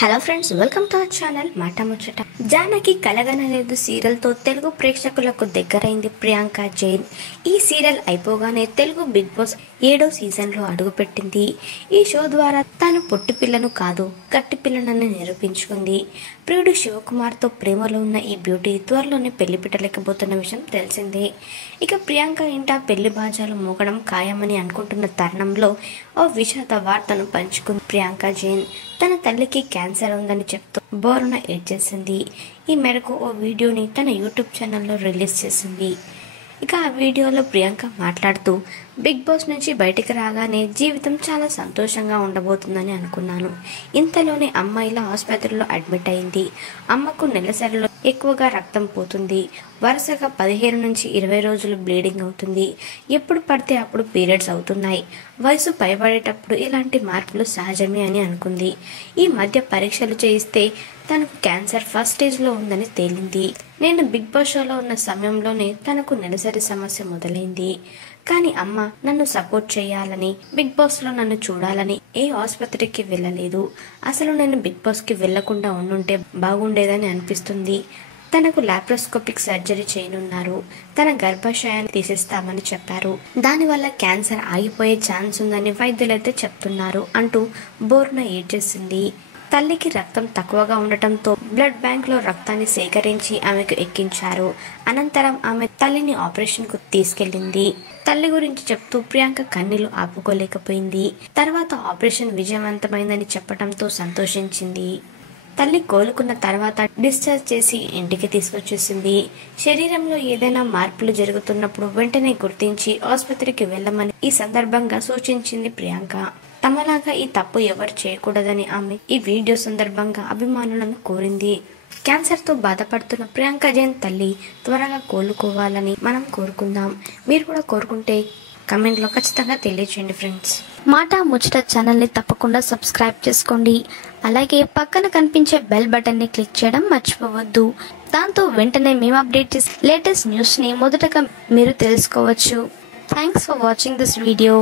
Hello friends, welcome to our channel మాట ముచ్చట. జానకి కలగనలేదు సీరియల్తో తెలుగు ప్రేక్షకులకు దగ్గరైంది ప్రియాంక జైన్. ఈ సీరియల్ అయిపోగానే తెలుగు బిగ్ బాస్ 7వ సీజన్లో అడుగుపెట్టింది. ఈ షో ద్వారా తాను పొట్టి పిల్లను కాదు గట్టి పిల్లనని నిరూపించుకుంది. ప్రియుడు శివకుమార్తో ప్రేమలో ఉన్న ఈ బ్యూటీ త్వరలోనే పెళ్లి పెట్టలేకపోతున్న విషయం తెలిసిందే. ఇక ప్రియాంక ఇంట పెళ్లి బాజాలు మోగడం ఖాయమని అనుకుంటున్న తరుణంలో ఓ విషాద వార్తను పంచుకుంది ప్రియాంక జైన్. తన తల్లికి క్యాన్సర్ ఉందని చెప్తూ బోరున ఏడ్చేసింది. ఈ మేరకు ఓ వీడియోని తన యూట్యూబ్ ఛానల్లో రిలీజ్ చేసింది. ఇక ఆ వీడియోలో ప్రియాంక మాట్లాడుతూ, బిగ్ బాస్ నుంచి బయటికి రాగానే జీవితం చాలా సంతోషంగా ఉండబోతుందని అనుకున్నాను. ఇంతలోనే అమ్మ ఇలా ఆసుపత్రిలో అడ్మిట్ అయింది. అమ్మకు నెలసరిలో ఎక్కువగా రక్తం పోతుంది. వరుసగా 15 నుంచి 20 రోజులు బ్లీడింగ్ అవుతుంది. ఎప్పుడు పడితే అప్పుడు పీరియడ్స్ అవుతున్నాయి. వయసు పైబడేటప్పుడు ఇలాంటి మార్పులు సహజమే అని అనుకుంది. ఈ మధ్య పరీక్షలు చేయిస్తే తనకు క్యాన్సర్ ఫస్ట్ స్టేజ్లో ఉందని తేలింది. నేను బిగ్ బాస్ షోలో ఉన్న సమయంలోనే తనకు నెలసరి సమస్య మొదలైంది. కానీ అమ్మ నన్ను సపోర్ట్ చేయాలని, బిగ్ బాస్లో నన్ను చూడాలని ఏ ఆసుపత్రికి వెళ్ళలేదు. అసలు నేను బిగ్ బాస్కి వెళ్లకుండా ఉండుంటే బాగుండేదని అనిపిస్తుంది. తనకు లాప్రోస్కోపిక్ సర్జరీ చేయనున్నారు. తన గర్భాశయాన్ని తీసేస్తామని చెప్పారు. దానివల్ల క్యాన్సర్ ఆగిపోయే ఛాన్స్ ఉందని వైద్యులైతే చెప్తున్నారు అంటూ బోర్న ఏడ్చేసింది. తల్లికి రక్తం తక్కువగా ఉండటంతో బ్లడ్ బ్యాంక్ లో రక్తాన్ని సేకరించి ఆమెకు ఎక్కించారు. అనంతరం ఆమె తల్లిని ఆపరేషన్ కు తీసుకెళ్లింది. తల్లి గురించి చెప్తూ ప్రియాంక కన్నీళ్లు ఆపుకోలేకపోయింది. తర్వాత ఆపరేషన్ విజయవంతమైందని చెప్పడంతో సంతోషించింది. తల్లి కోలుకున్న తర్వాత డిశ్చార్జ్ చేసి ఇంటికి తీసుకొచ్చేసింది. శరీరంలో ఏదైనా మార్పులు జరుగుతున్నప్పుడు వెంటనే గుర్తించి ఆసుపత్రికి వెళ్లమని ఈ సందర్భంగా సూచించింది ప్రియాంక. తమలాగా ఈ తప్పు ఎవరు చేయకూడదని ఆమె ఈ వీడియో సందర్భంగా అభిమానులను కోరింది. క్యాన్సర్ తో బాధపడుతున్న ప్రియాంక జైన్ తల్లి త్వరగా కోలుకోవాలని మనం కోరుకుందాం. మీరు కూడా కోరుకుంటే కమెంట్ లో ఖచ్చితంగా తెలియచేయండి ఫ్రెండ్స్. మాట ముచ్చట ఛానల్ ని తప్పకుండా సబ్స్క్రైబ్ చేసుకోండి. అలాగే పక్కన కనిపించే బెల్ బటన్ ని క్లిక్ చేయడం మర్చిపోవద్దు. దాంతో వెంటనే మేము అప్డేట్ చేసే లేటెస్ట్ న్యూస్ ని మొదటగా మీరు తెలుసుకోవచ్చు. Thanks for watching this video.